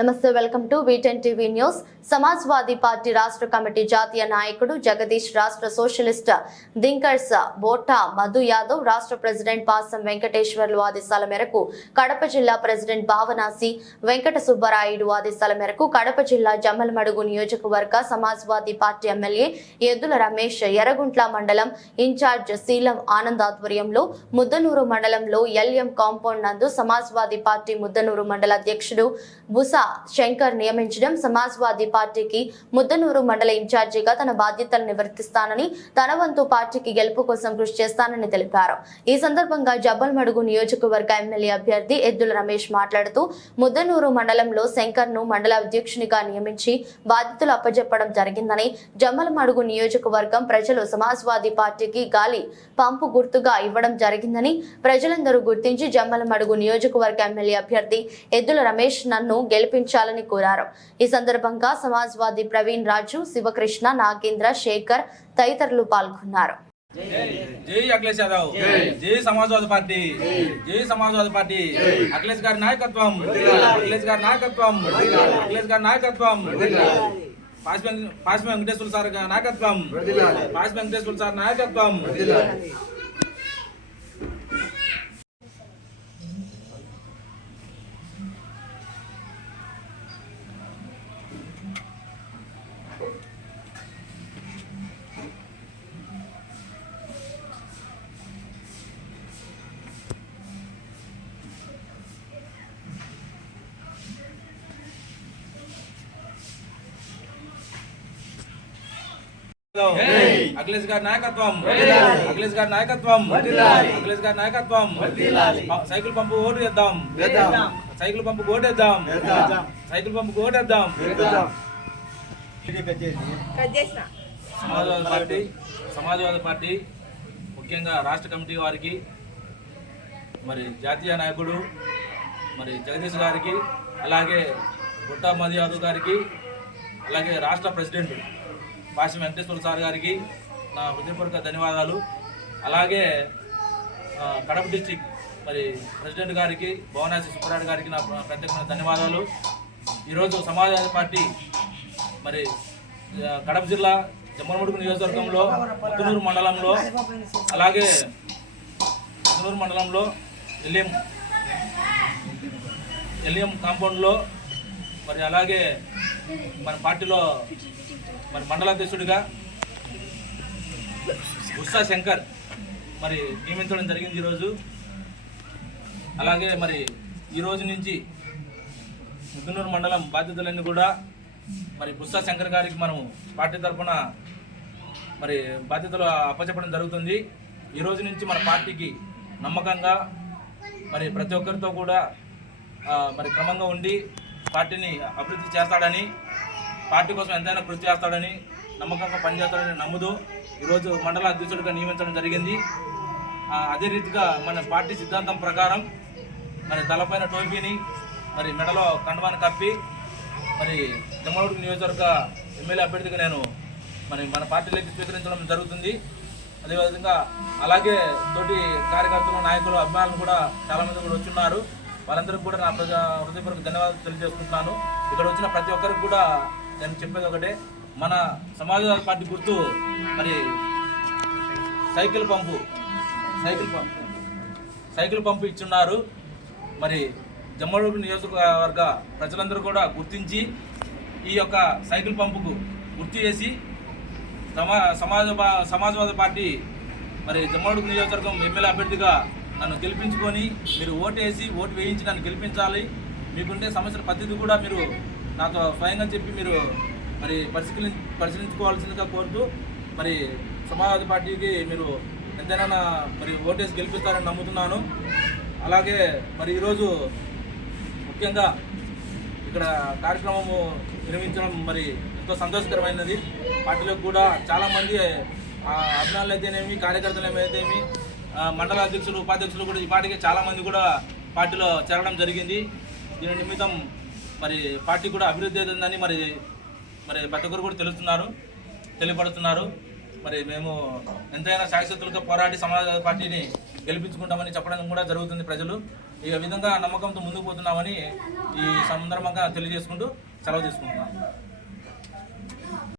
నమస్తే, welcome to V10 TV news. Samajwadi party రాష్ట్ర committee జాతీయ నాయకుడు జగదీష్, రాష్ట్ర సోషలిస్ట్ థింకర్స్ బోటా మధు యాదవ్, రాష్ట్ర ప్రెసిడెంట్ పాసం వెంకటేశ్వర్లు ఆదేశాల మేరకు కడప జిల్లా ప్రెసిడెంట్ భావనాసి వెంకట సుబ్బరాయుడు ఆదేశాల మేరకు కడప జిల్లా జమ్మలమడుగు నియోజకవర్గ సమాజ్వాదీ పార్టీ ఎమ్మెల్యే ఎద్దుల రమేష్, ఎర్రగుంట్ల మండలం ఇన్ఛార్జ్ శీలం ఆనంద్ ఆధ్వర్యంలో ముద్దనూరు మండలంలో ఎల్ఎం కాంపౌండ్ నందు సమాజ్వాదీ పార్టీ ముద్దనూరు మండల అధ్యక్షుడు బుసా శంకర్ నియమించడం, సమాజ్వాదీ పార్టీకి ముద్దనూరు మండల ఇన్ఛార్జిగా తన బాధ్యతలు నిర్వర్తిస్తానని, తన వంతు పార్టీకి గెలుపు కోసం కృషి చేస్తానని తెలిపారు. ఈ సందర్భంగా జమ్మలమడుగు నియోజకవర్గ ఎమ్మెల్యే అభ్యర్థి ఎద్దుల రమేష్ మాట్లాడుతూ, ముద్దనూరు మండలంలో శంకర్ ను మండల అధ్యక్షునిగా నియమించి బాధ్యతలు అప్పజెప్పడం జరిగిందని, జమ్మలమడుగు నియోజకవర్గం ప్రజలు సమాజ్వాదీ పార్టీకి గాలి పంపు గుర్తుగా ఇవ్వడం జరిగిందని, ప్రజలందరూ గుర్తించి జమ్మలమడుగు నియోజకవర్గ ఎమ్మెల్యే అభ్యర్థి ఎద్దుల రమేష్ నన్ను గెలిపించాలని కోరారు. ఈ సందర్భంగా సమాజ్వాదీ ప్రవీణ్ రాజు, శివకృష్ణ, నాగేంద్ర, శేఖర్ తదితరులు పాల్గొన్నారు. జై అఖిలేష్ యాదవ్, జై సమాజ్వాదీ పార్టీ, జై సమాజ్వాదీ పార్టీ. అఖిలేష్ గారి నాయకత్వం, అఖిలేష్ గారి నాయకత్వం, అఖిలేష్ గారి నాయకత్వం. పాస్ వెంకటేశ్వర సార్ నాయకత్వం, పాస్ వెంకటేశ్వర సార్ నాయకత్వం. అఖిలేష్ గారి నాయకత్వం, అఖిలేష్ గారి నాయకత్వం, అఖిలేష్ గారి నాయకత్వం. సైకిల్ పంపు ఓటు వేద్దాం, సైకిల్ పంపు ఓటేద్దాం, సైకిల్ పంపు ఓటేద్దాం. సమాజ్వాదీ పార్టీ ముఖ్యంగా రాష్ట్ర కమిటీ వారికి, మరి జాతీయ నాయకుడు మరి జగదీష్ గారికి, అలాగే బుట్టా మధు యాదవ్ గారికి, అలాగే రాష్ట్ర ప్రెసిడెంట్ పాసం వెంకటేశ్వర సార్ గారికి నా హృదయపూర్వక ధన్యవాదాలు. అలాగే కడప డిస్టిక్ మరి ప్రెసిడెంట్ గారికి, భవనాసి సుబ్బరాయుడు గారికి నా ప్రత్యేకమైన ధన్యవాదాలు. ఈరోజు సమాజ్వాదీ పార్టీ మరి కడప జిల్లా జమ్మలమడుగు నియోజకవర్గంలో ముద్దనూరు మండలంలో, అలాగే ముద్దనూరు మండలంలో ఎల్ఎం కాంపౌండ్లో మరి అలాగే మన పార్టీలో మరి మండలాధ్యక్షుడిగా బుసా శంకర్ మరి నియమించడం జరిగింది ఈరోజు. అలాగే మరి ఈరోజు నుంచి ముద్దనూరు మండలం బాధ్యతలన్నీ కూడా మరి బుసా శంకర్ గారికి మనం పార్టీ తరఫున మరి బాధ్యతలు అప్పచెప్పడం జరుగుతుంది. ఈరోజు నుంచి మన పార్టీకి నమ్మకంగా మరి ప్రతి ఒక్కరితో కూడా మరి క్రమంగా ఉండి పార్టీని అభివృద్ధి చేస్తాడని, పార్టీ కోసం ఎంతైనా కృషి చేస్తాడని, నమ్మకంగా పనిచేస్తాడని నమ్ముతూ ఈరోజు మండల అధ్యక్షుడిగా నియమించడం జరిగింది. అదే రీతిగా మన పార్టీ సిద్ధాంతం ప్రకారం మరి తలపైన టోపీని మరి మెడలో కండువాన్ని కప్పి మరి జమ్మలమడుగు నియోజకవర్గ ఎమ్మెల్యే అభ్యర్థిగా నేను మరి మన పార్టీలోకి స్వీకరించడం జరుగుతుంది. అదేవిధంగా అలాగే తోటి కార్యకర్తలు, నాయకులు, అభిమానులు కూడా చాలామంది కూడా వచ్చున్నారు. వాళ్ళందరికీ కూడా నా హృదయపూర్వక ధన్యవాదాలు తెలియజేసుకుంటున్నాను. ఇక్కడ వచ్చిన ప్రతి ఒక్కరికి కూడా నేను చెప్పేది ఒకటే, మన సమాజ్వాదీ పార్టీ గుర్తు మరి సైకిల్ పంపు ఇచ్చున్నారు. మరి జమ్మలమడుగు నియోజకవర్గ ప్రజలందరూ కూడా గుర్తించి ఈ యొక్క సైకిల్ పంపుకు గుర్తు చేసి సమాజ్వాదీ పార్టీ మరి జమ్మలమడుగు నియోజకవర్గం ఎమ్మెల్యే అభ్యర్థిగా నన్ను గెలిపించుకొని మీరు ఓటు వేయించి నన్ను గెలిపించాలి. మీకుండే సమస్యల పద్ధతి కూడా మీరు నాతో స్వయంగా చెప్పి మీరు మరి పరిశీలించుకోవాల్సిందిగా కోరుతూ మరి సమాజ్వాదీ పార్టీకి మీరు ఎంతైనా మరి ఓటేసి గెలిపిస్తారని నమ్ముతున్నాను. అలాగే మరి ఈరోజు ముఖ్యంగా ఇక్కడ కార్యక్రమము నిర్వహించడం మరి ఎంతో సంతోషకరమైనది. పార్టీలో కూడా చాలామంది అభిమానులు అయితేనేమి, కార్యకర్తలు ఏమైతేమి, మండల అధ్యక్షులు, ఉపాధ్యక్షులు కూడా ఈ పార్టీకి చాలామంది కూడా పార్టీలో చేరడం జరిగింది. దీని నిమిత్తం మరి పార్టీ కూడా అభివృద్ధి అవుతుందని మరి ప్రతి ఒక్కరు కూడా తెలియపడుతున్నారు. మరి మేము ఎంతైనా శాశ్వతలుగా పోరాడి సమాజ్వాదీ పార్టీని గెలిపించుకుంటామని చెప్పడం కూడా జరుగుతుంది ప్రజలు. ఈ విధంగా నమ్మకంతో ముందుకు పోతున్నామని ఈ సందర్భంగా తెలియజేసుకుంటూ సెలవు తీసుకుంటున్నాను.